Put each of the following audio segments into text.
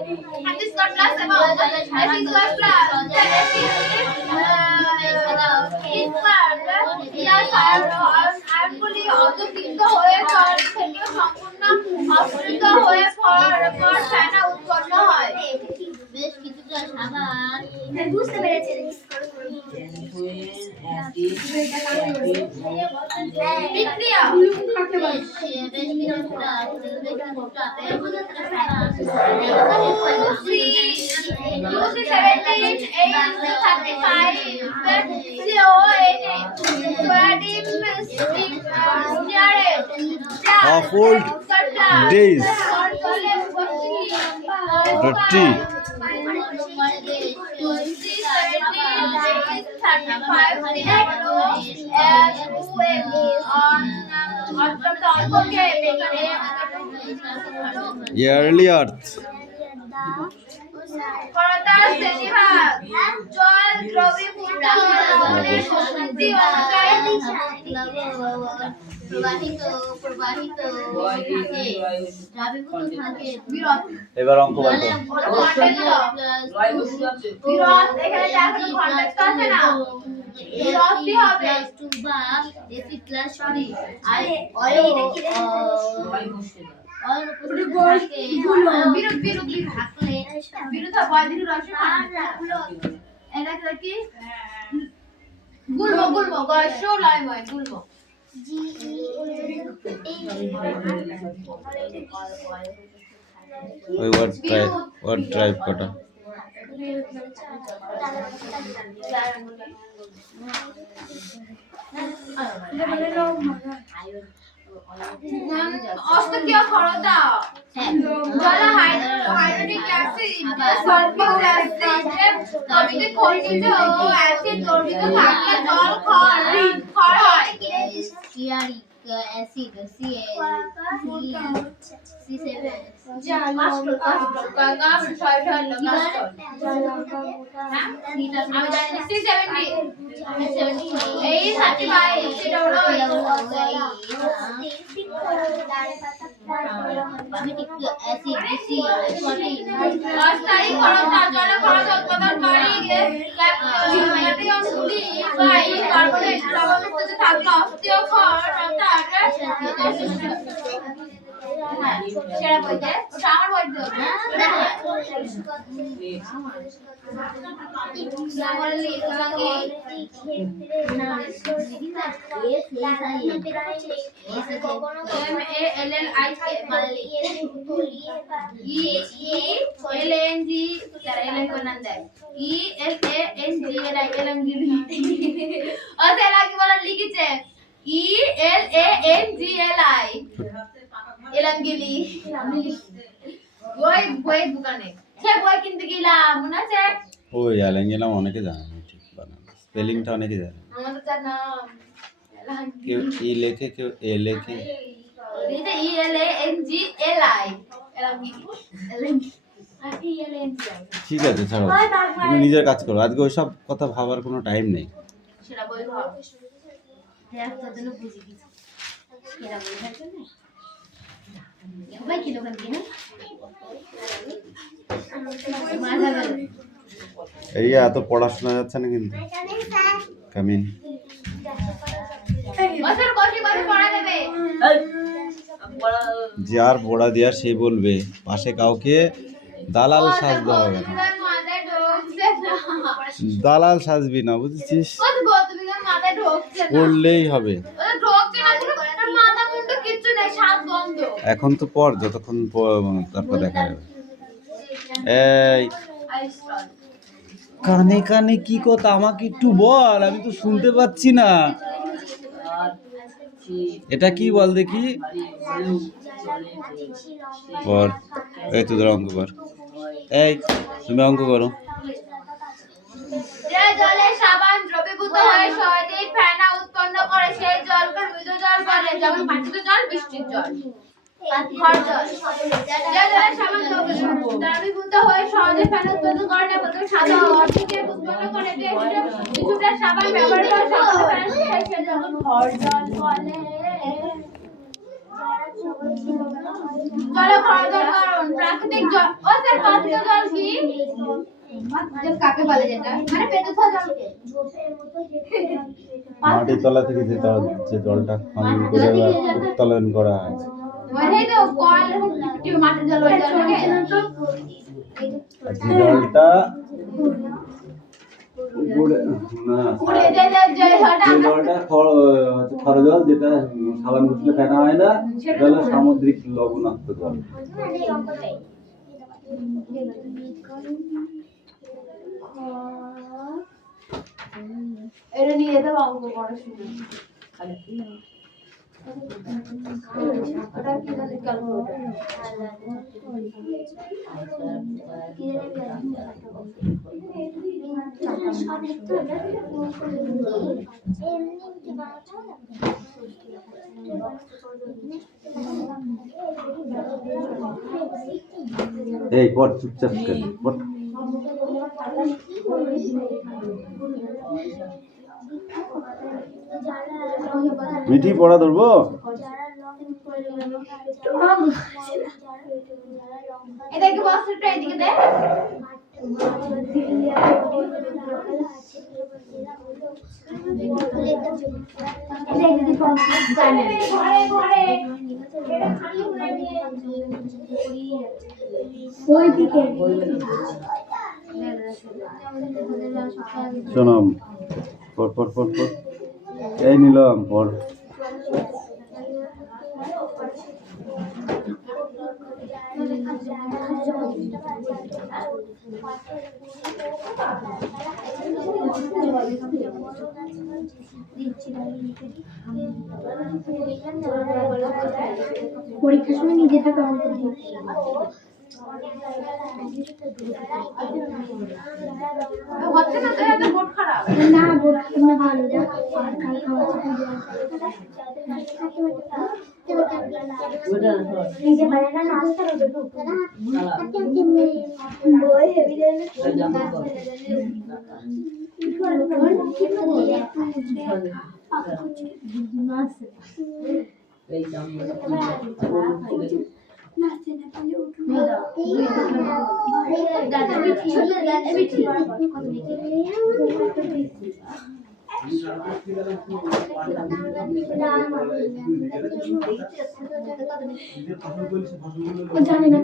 and this got plus about this got plus আয়নগুলি অন্তর্ভুক্ত হয়ে ফল থেকে সম্পূর্ণ অপসারিত হয়ে পর ফেনা উৎপন্ন হয়। বেশ কিছুটা সাবান বুঝতে পেরেছি। বিক্রিয়া of old days. The tea. Early earth. জল দ্রবীভূত লবণের শক্তি অনুযায়ী প্রবাহিত থাকে বিরত। এবার অঙ্ক বলো। বিরত এখানে দেখো কন্টেক্সট আছে না, বিরতই হবে টু বা এসি প্লাস ফ্রি আর অয়েল কি গুল্ম গুল্ম গর্ষ লয়ময় গুল্ম ওই ওয়ার্ড ট্রাইব কটা অস্টকীয় ক্ষরতা জল হাইড্রোনিক অ্যাসিড সালফিক অ্যাসিড দ্রবীভূত খনিজ ও অ্যাসিড দ্রবীভূত থাকলে জল ক্ষার হয়। স্টিয়ারিক অ্যাসিড সেটা বইতে ওটা আমার বইতে লিখেছে ELANGLI এলাঙ্গিলি ওই বই দোকানে সে বই কিনতে গেলাম মনে আছে ওই এলাঙ্গিলাম অনেকে জানে না ঠিক বানান স্পেলিংটা অনেকে জানে আমাদের জানা কেউ ই লেখে কেউ এ লেখে এটা ELANGLI এলাঙ্গিলি ঠিক আছে ছাড়ো তুমি নিজের কাজ করো আজকে ওইসব কথা ভাবার কোনো টাইম নেই সেটা বই ভাব দেখ তো দিন বুঝি কিছু এরা বই থাকে না ভাই কি দোকান কি না এই এত পড়াশোনা যাচ্ছে না কিন্তু কামিন বছর কষি করে পড়া দেবে যার পড়া দেয়া সে বলবে পাশে কাউকে দালাল সাজতে হবে না দালাল সাজবি না বুঝেছিস পড়লেই হবে এখন তো পড় যতক্ষণ তারপর দেখা যাবে এই কানে কানে কি কথা আমাকে একটু বল আমি তো শুনতে পাচ্ছি না এটা কি বল দেখি পর এই তোদের অঙ্ক কর এই তুমি অঙ্ক করো যে জলে সাবান দ্রবীভূত হয়ে সহজেই ফেনা উৎপন্ন করে সেই জলকে মৃদু জল বলে যেমন পানিত জল বৃষ্টির জল যে জলে সাবান দ্রবীভূত হয়ে সহজে ফেনা উৎপন্ন করে না প্রথমে সাদা অর্ধেকে উৎপন্ন করে কিছুটা সাবান ব্যবহার করে সাবান ফেনা সেই জল ঘর জল বলে জল ঘর জল কারণ প্রাকৃতিক জল আমাদের পাত্র জল কি কাকে বলে যেটা মানে পেটে থাকা জলকে মাটির তলা থেকে যে জলটা খনন করে উত্তোলন করা হয় মানে তো কল টিপ মাটির জল ওই জলকে যে জলটা পুড়ে যায় যে জলটা যে জলটা খরা জল যেটা সাবান ঘষলে ফেনা হয় না সেটা হলো সামুদ্রিক লবণাক্ত জল। এটা নিয়ে যেতে অঙ্ক করার সময় ওটা কি জানি এই পড় চুপচাপ করে পড়। মিঠি পড়া ধরবো এটাকে বস্ত্রটা এদিকে দে শোনাম পড় পড় পড় পড় এই নিলাম পড় পরীক্ষার সময় নিজেটা কেমন করে হচ্ছে না তো এত বোর্ড খারাপ না বলতে না ভালো যা কাল খাওয়া নিজে বানানা নাস্তা করে দেবো বই হেভি দেন এই দাম নাচতে না পারলে উঠো দাদা মিঠি দাদা মিঠি জানি না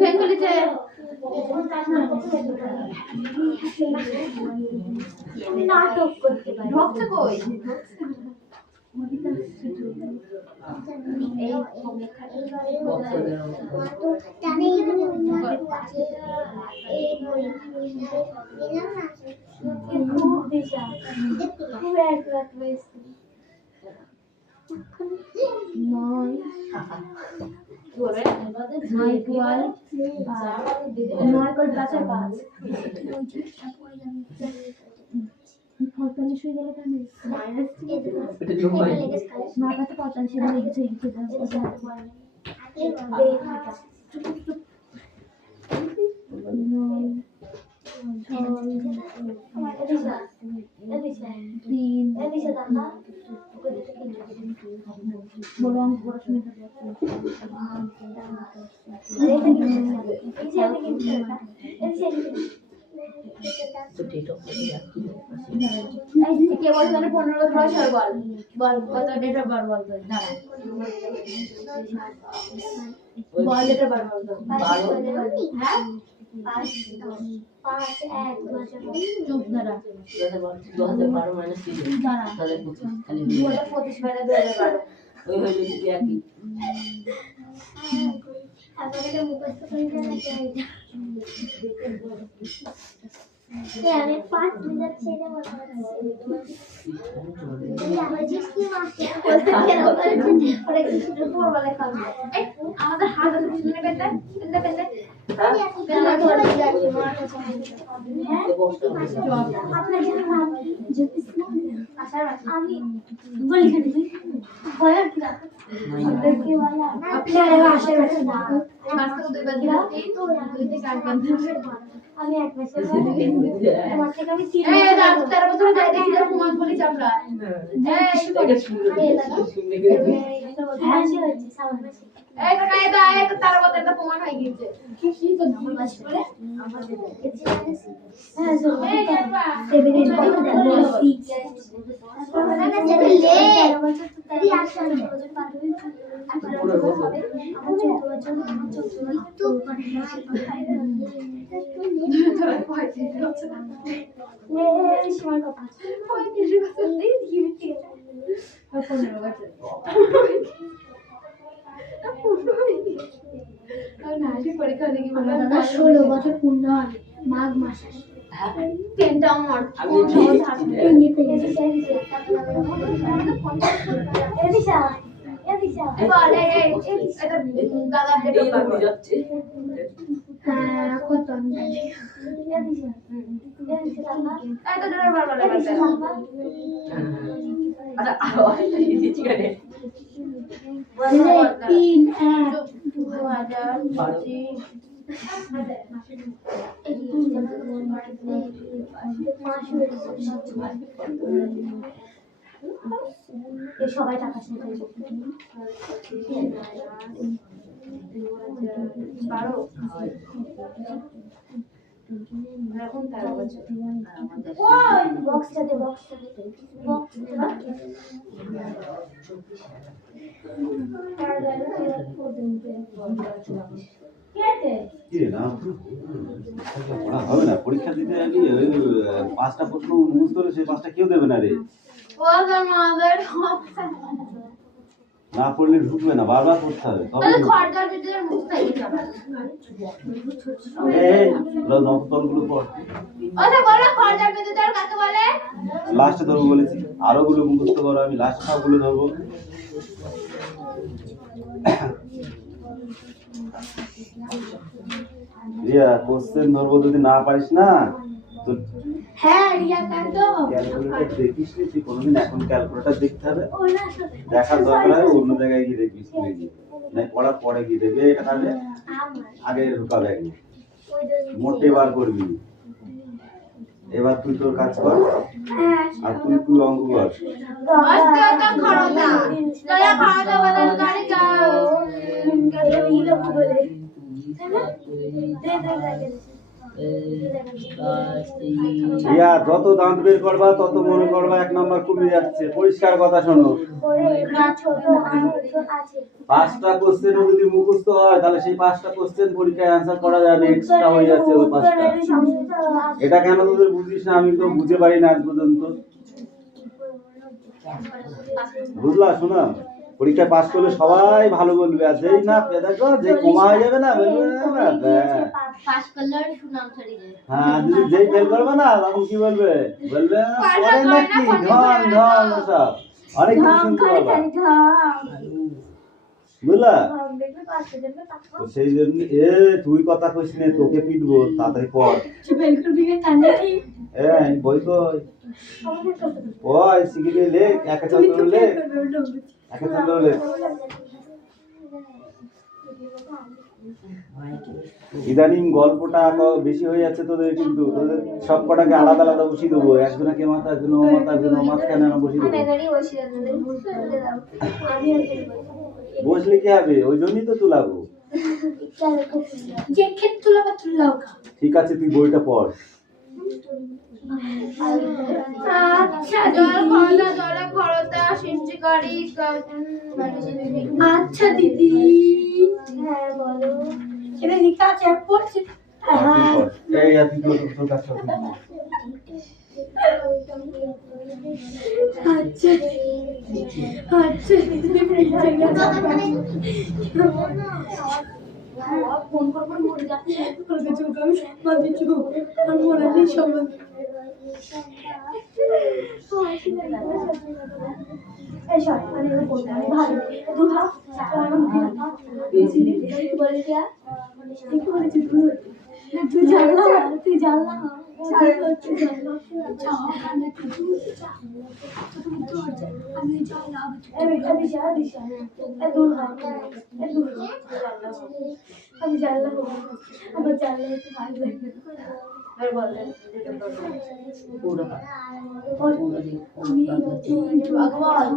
বেঙ্গলিতে নাটক করতে পারে ঢোকছে কই কে বলছে 15 বছর বয়স হয় বল বল কত ডেট অফ বার্থ বল তো দাঁড়া বল ডেট অফ বার্থ বল তো হ্যাঁ 5-1 চুপ দাঁড়া 2012 মাইনাস 3 দাঁড়া তাহলে 25 খালি 25 মানে 2012 ওই হইলো কি একই আপনাদের মুখস্থ করে জানা আমি 5 মিনিট ছেড়ে বসে আমাদের হাত আছে পিছনে পেতে পেতে পেতে আপনার নাম আমি বলি আমি এক মাসের তোমার থেকে আমি 3 বছর যাই দেখি প্রমাণ বলি চামড়া এটা শুনলে হ্যাঁ সে হচ্ছে সামনে মাসে এই তো তার মধ্যে একটা প্রমাণ হয়ে গিয়েছে কি তো নাম মাসে করে হ্যাঁ সো সেভেন এইট সিক্স তারই আসলে ওজন পাঠাবি আমার 14 বছর তো এই সময় কথা 35 বছর দিয়ে দিবি 15 বছর দাদা 16 বছর পূর্ণ হবে মাঘ মাসে পেনটা আমার আমি বলে এটা দাদা ডেট অফ বার্থ যাচ্ছে কত এই তো ডেট অফ বার্থ আচ্ছা আরো একটা দিচ্ছি কেন 2005 সবাই টাকা শুনতে এখন 13 বছর বক্সটাতে কি রে, না পড়া হবে না, পরীক্ষা দিতে যাবি, ওই 5টা প্রশ্ন মুখস্থ হলে সেই 5টা কেউ দেবে না রে, আমাদের না পড়লে ঢুকবে না, বারবার পড়তে হবে তবে তাহলে খড়দার ভিতরে মুছতে যাবে নকতলগুলো পড়, আচ্ছা বলো খড়দার ভিতরে কাকে বলে লাস্টে ধরবো বলেছি, আরো গুলো মুখস্থ করো, আমি লাস্ট সবগুলো ধরবো। রিয়া কোশ্চেন ধরবো, যদি না পারিস না তো হ্যাঁ রিয়া কাটো ক্যালকুলেটর দেখিস নি, তুই কোনোদিন এখন ক্যালকুলেটর দেখতে হবে, দেখার দরকার হয় অন্য জায়গায় গিয়ে দেখবি, স্কুলে গিয়ে নাই পড়ার পরে গিয়ে দেখবি, এটা তাহলে আগে ঢুকাবে, মোটে বার করবি। এবার তুই তোর কাজ কর, আর তুই অঙ্ক কর। আজকে তো খড়দা তোরা খড়দা বদল করে যাও রিয়া যত দাঁত বের করবা তত মনে করবা 1 নাম্বার কমে যাচ্ছে, পরিষ্কার কথা শোনো। 5টা কোশ্চেন যদি মুখস্থ হয় তাহলে সেই 5টা কোশ্চেন পরীক্ষায় অ্যানসার করা যাবে, এক্সট্রা হয়ে যাচ্ছে ওই 5টা। এটা কেন তোদের বুঝিস না, আমি তো বুঝে পারি না আজ পর্যন্ত, বুঝলা? শোনা, পরীক্ষায় পাস করলে সবাই ভালো বলবে, আর যেই না দেখো যে কমা হয়ে যাবে না বলবে পাস করলে সুনাম ছড়িয়ে যাবে। হ্যাঁ, যদি যেই ফেল করবে না তখন কি বলবে পরে নাকি ধন ধন সব অনেক কিছু শুনতে পারবা, বুঝলা? তো সেই জন্য তুই কথা কইস নে, তোকে পিটবো, তাড়াতাড়ি পড়। বই কই ওই সিগিলে লেখ, একা চন্দ্র লেখ, একা চন্দ্র লেখ। ইদানিং গল্পটা বেশি হয়ে যাচ্ছে তোদের, কিন্তু তোদের সব কটাকে আলাদা আলাদা বসিয়ে দেবো, একজনকে মাথা, একজন ও মাথা, একজন ও মাঝখানে না বসিয়ে দেবো। বসলে কি হবে, ওই জন্যই তো তুলাবো। ঠিক আছে, তুই বইটা পড়। আচ্ছা জল খড়দা জলে খড়দা সৃষ্টিকারী আচ্ছা দিদি, হ্যাঁ বলো, এটা লেখা আছে পড়ছি। এই আপনি তোর কাছে আচ্ছা আচ্ছা ফোন করবো মরে যাচ্ছে আর মনে নেই সম্বন্ধ। তুই জানলা আমি জানলা আমার জানলা একটু ভালো লাগবে। আর বলে পুরো আমি ভগবান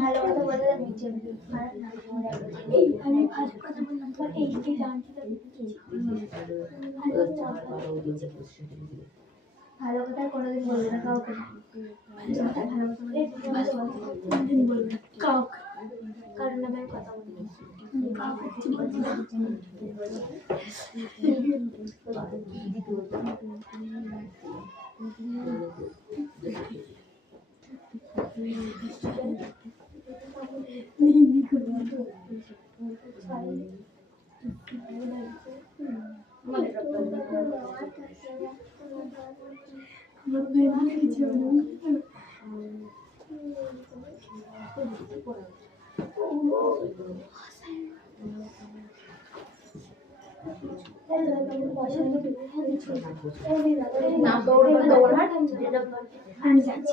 ভালো কথা বলে আমি ফার্স্ট কথা বললাম তো এইটি জানতে ভালো কথা কোনোদিন বলবে না কাউকে ভালো কথা কোনোদিন বলবে না কাউকে কারণ আমি কথা বলি কাউকে কিছু বলছি না আমি যাচ্ছি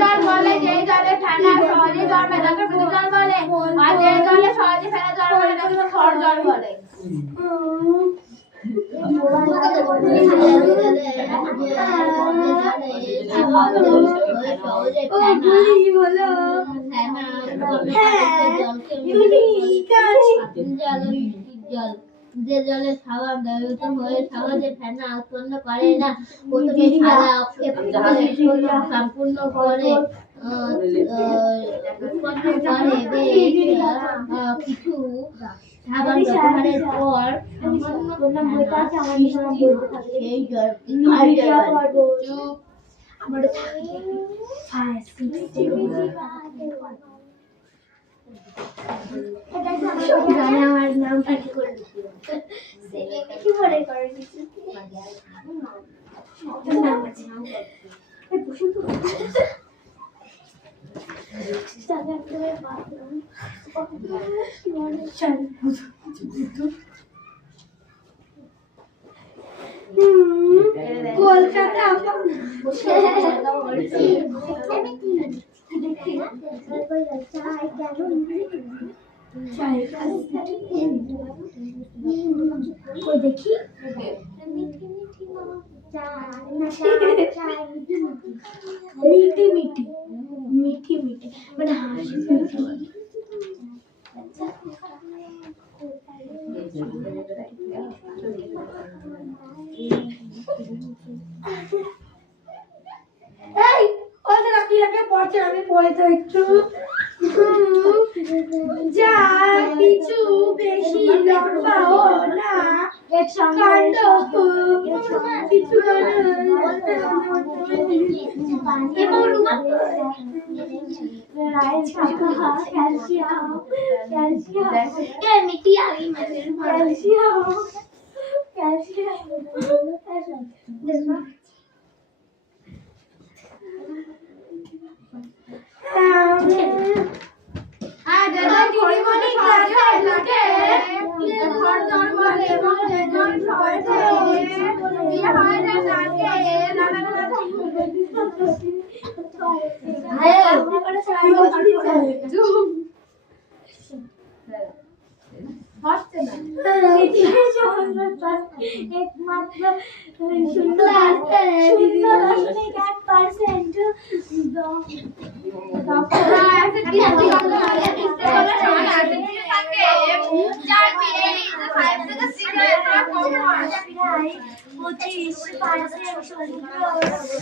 জল বলে যে জলে ফেনা সহজে জন্মে তাকে বিদ্যুৎ জল বলে, আর যে জলে সহজে ফেনা জন্মে তাকে খর জল বলে। যে জলে সাবান ব্যবহৃত হয়ে সহজে ফেনা উৎপন্ন করে না, প্রথমে সাদা সম্পূর্ণ করে উৎপন্ন করে কিছু সাবান ব্যবহারের পর সেই জল আমার নামটা কি করে কি মনে করে কিছু নাম আছে কলকাতা দেখি মিঠি মিঠি মিঠি মিঠি মানে হাসি এই ওটা রাখি রাখে পড়ছে আমি পড়ে তো একটু যা কিছু বেশি লম্বাও না কাণ্ড কিছু ক্যালসিয়াম একমাত্র সুন্দর 1%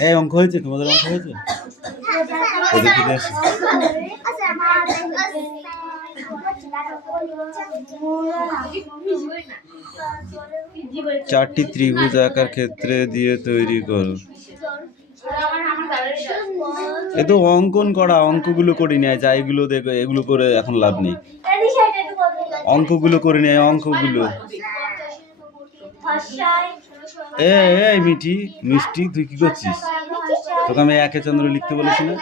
এই অঙ্ক হয়েছে তোমাদের অঙ্ক হয়েছে চারটি ত্রিভুজ আকার ক্ষেত্রে দিয়ে তৈরি করো। এ তো অঙ্কন করা, অঙ্কগুলো করে নেয় যা, এগুলো দেখো, এগুলো করে এখন লাভ নেই। অঙ্কগুলো করে নেয়, অঙ্কগুলো। এ এই মিঠি, মিষ্টি, তুই কি করছিস? তোকে আমি একে চন্দ্র লিখতে বলেছি না?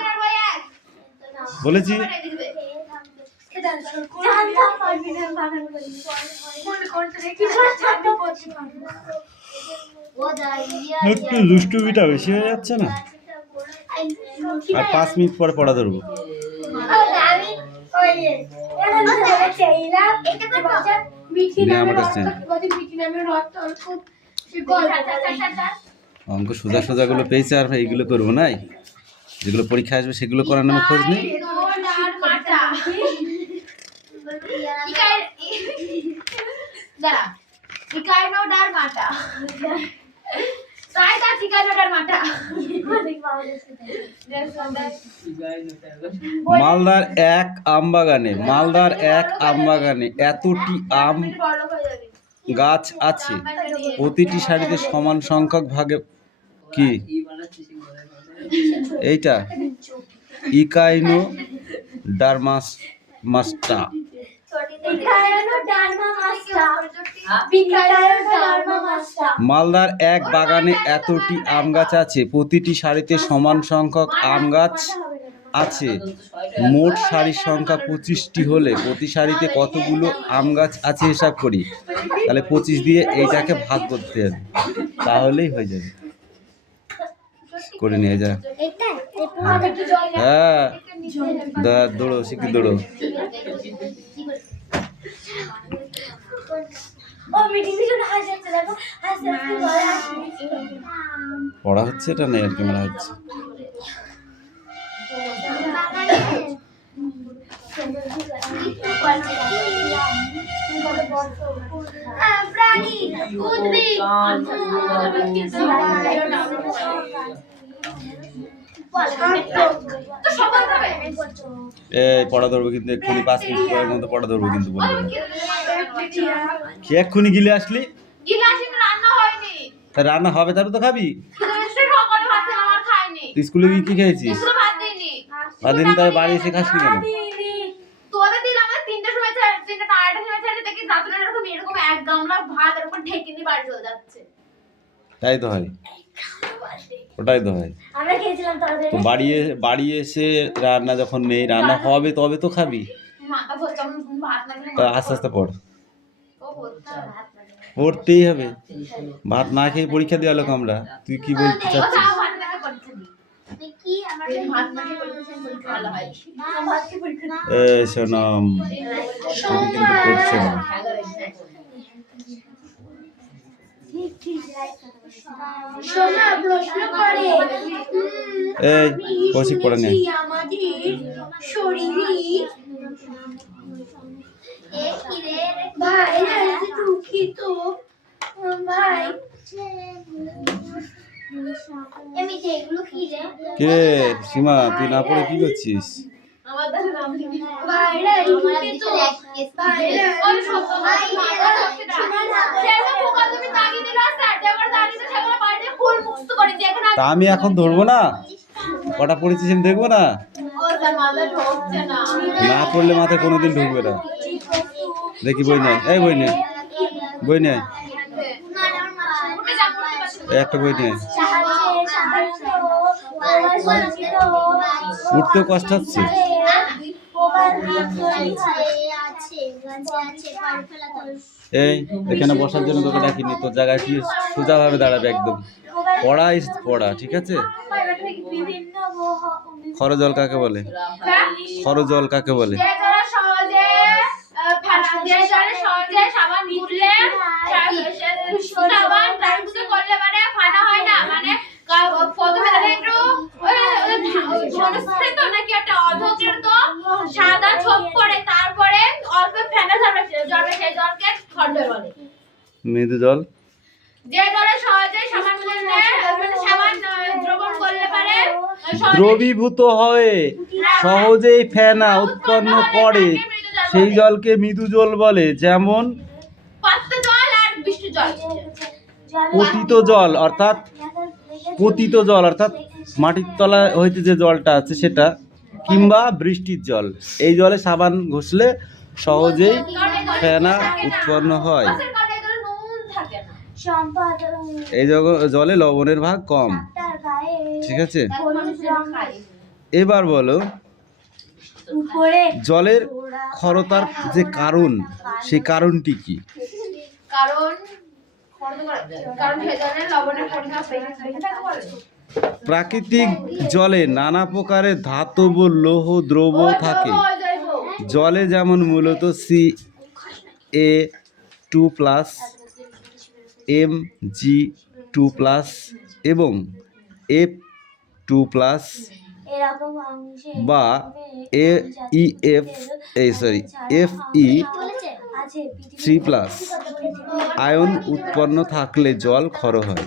বলেছি? একটু দুষ্টুমিটা বেশি হয়ে যাচ্ছে না? আর 5 মিনিট পরে পড়া ধরবো। অঙ্ক সোজা সোজা গুলো পেয়েছে, আর এইগুলো করবো নাই, যেগুলো পরীক্ষা আসবে সেগুলো করার নামে খোঁজ নেই। মালদার এক আমবাগানে এতটি আম গাছ আছে, প্রতিটি সারিতে সমান সংখ্যক ভাগে কি এইটা ইকাইনো ডারমাস্টা। মালদার এক বাগানে এতটি আম গাছ আছে, প্রতিটি সারিতে সমান সংখ্যক আম গাছ আছে। মোট সারির সংখ্যা 25টি হলে প্রতি সারিতে কতগুলো আম গাছ আছে হিসাব করি। তাহলে 25 দিয়ে এইটাকে ভাগ করতে হবে, তাহলেই হয়ে যাবে। করে নিয়ে যা। হ্যাঁ, দৌড়ো, শিখি দৌড়ো। পড়া হচ্ছে, এটা নেই আর ক্যামেরা হচ্ছে। এই পড়া ধরবো কিন্তু এক্ষুনি, 5 মিনিট পরের মধ্যে পড়া ধরবো কিন্তু। বলবো কি এক্ষুনি গিলে আসলি? তা রান্না হবে তারপর তো খাবি। তুই স্কুলে গিয়ে কি খেয়েছিস? ভাত দিন, তাই বাড়ি এসে খাসনি কেন? তাই তো হয়, ওটাই তো হয়। তো বাড়ি এসে রান্না যখন নেই, রান্না হবে তবে তো খাবি। আস্তে আস্তে পড়, পড়তেই হবে। ভাত না খেয়ে পরীক্ষা দেওয়া লোক আমরা। তুই কি বলতে চাচ্ছিস? সোনাম, তুমি কিন্তু পড়ছো না। এই কৌশিক পড়ে নে। কে সীমা, তুই না পড়ে কি করছিস? তা আমি এখন ধরবো না, কটা পড়েছিস আমি দেখবো না? না পড়লে মাথায় কোনোদিন ঢুকবে না। দেখি বই নেয়, এই বই নেয়, বই নেয়, একটা বই নেয়। উঠতেও কষ্ট হচ্ছে। এই এখানে বসার জন্য তোকে ডাকিনি, তোর জায়গায় কি সোজা ভাবে দাঁড়াবে একদম। পড়া, ঠিক আছে? খরজল কাকে বলে? খরজল কাকে বলে? মৃদু জল। দ্রবীভূত হয়ে সহজেই ফেনা উৎপন্ন করে সেই জলকে মৃদু জল বলে। যেমন পতিত জল অর্থাৎ মাটির তলা হইতে যে জলটা আছে সেটা, কিংবা বৃষ্টির জল, এই জলে সাবান ঘষলে সহজেই ফেনা উৎপন্ন হয়। কারণ এগুলো নুন থাকে না। সম্পদ এই জলে লবণের ভাগ কম। তার গায়ে ঠিক আছে, তারপর মানুষ যেন খায়। এবার বলো উপরে জলের ক্ষরতার যে কারণ, সেই কারণটি কি? কারণ সেই ধরনের লবণের পরিমাণ বেশি থাকে বলে। প্রাকৃতিক জলে নানা প্রকারের ধাতব লৌহ দ্রব্য থাকে। জলে যেমন মূলত Ca2+, Mg2+ এবং F2+ এরকম অংশে বা Fe3+ আয়ন উৎপন্ন থাকলে জল ক্ষর হয়।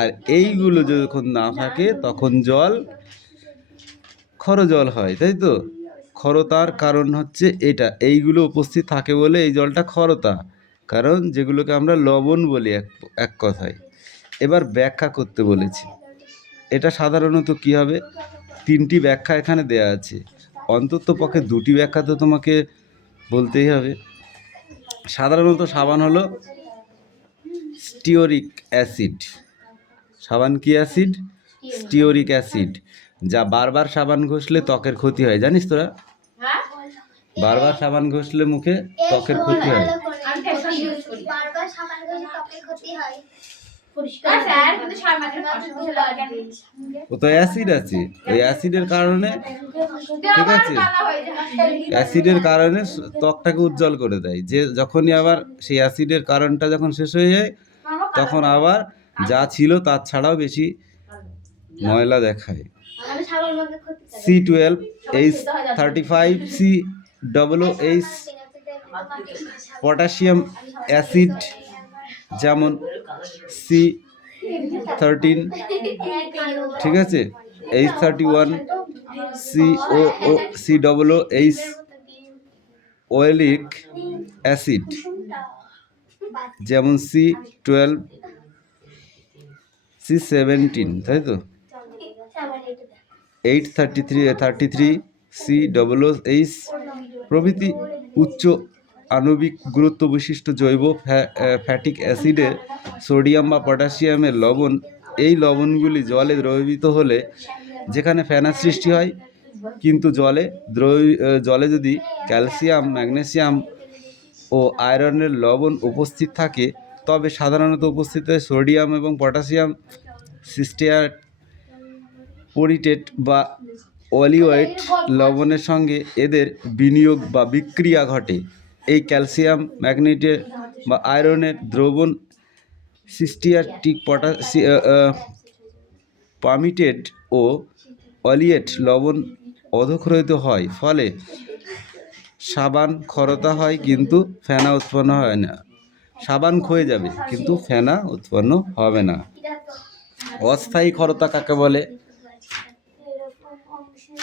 আর এইগুলো যখন না থাকে তখন জল ক্ষর জল হয়, তাই তো? ক্ষরতার কারণ হচ্ছে এটা, এইগুলো উপস্থিত থাকে বলে এই জলটা ক্ষরতা, কারণ যেগুলোকে আমরা লবণ বলি এক কথায়। এবার ব্যাখ্যা করতে বলেছি, এটা সাধারণত কি হবে, 3টি ব্যাখ্যা এখানে দেয়া আছে, অন্তত পক্ষে 2টি ব্যাখ্যা তো তোমাকে বলতেই হবে। সাধারণত সাবান হলো স্টিওরিক অ্যাসিড। সাবান কি অ্যাসিড? স্টিওরিক অ্যাসিড, যা বারবার সাবান ঘষলে ত্বকের ক্ষতি হয়। জানিস তোরা? হ্যাঁ, বারবার সাবান ঘষলে মুখে ত্বকের ক্ষতি হয়। আমি ফেসওয়াশ ইউজ করি। বারবার সাবান ঘষে ত্বকের ক্ষতি হয়। আর স্যার কিন্তু সাবানের ফসফরাস লাগে না। ও তো অ্যাসিড আছে, ওই অ্যাসিডের কারণে, ঠিক আছে, কালা হয়ে যায়। অ্যাসিডের কারণে ত্বকটাকে উজ্জ্বল করে দেয়। যে যখনই আবার সেই অ্যাসিডের কারণটা যখন শেষ হয়ে যায়, তখন আবার যা ছিল তার ছাড়াও বেশি ময়লা দেখায়। আমি সাবান মাখলে ক্ষতি করে। C12H35COOH পটাশিয়াম অ্যাসিড যেমন C13, ঠিক আছে, H31COOH ওয়েলিক অ্যাসিড যেমন C12 C17, তাই তো, 833COOH প্রভৃতি উচ্চ আণবিক গুরুত্ব বিশিষ্ট জৈব ফ্যাটিক অ্যাসিডের সোডিয়াম বা পটাশিয়ামের লবণ, এই লবণগুলি জলে দ্রবীভূত হলে যেখানে ফেনা সৃষ্টি হয়। কিন্তু জলে যদি ক্যালসিয়াম, ম্যাগনেসিয়াম ও আয়রনের লবণ উপস্থিত থাকে, তবে সাধারণত উপস্থিত হয় সোডিয়াম এবং পটাশিয়াম সিস্টেয়াটোরিটেট বা অলিওয়েট লবণের সঙ্গে এদের বিনিয়োগ বা বিক্রিয়া ঘটে। এই ক্যালসিয়াম, ম্যাগনেট বা আয়রনের দ্রবণ সিস্টিয়াটিক পামিটেট ও অলিয়েট লবণ অধঃক্ষরিত হয়, ফলে সাবান ক্ষরতা হয় কিন্তু ফেনা উৎপন্ন হয় না। সাবান ক্ষয়ে যাবে কিন্তু ফেনা উৎপন্ন হবে না। অস্থায়ী ক্ষরতা কাকে বলে? এরকম অংশে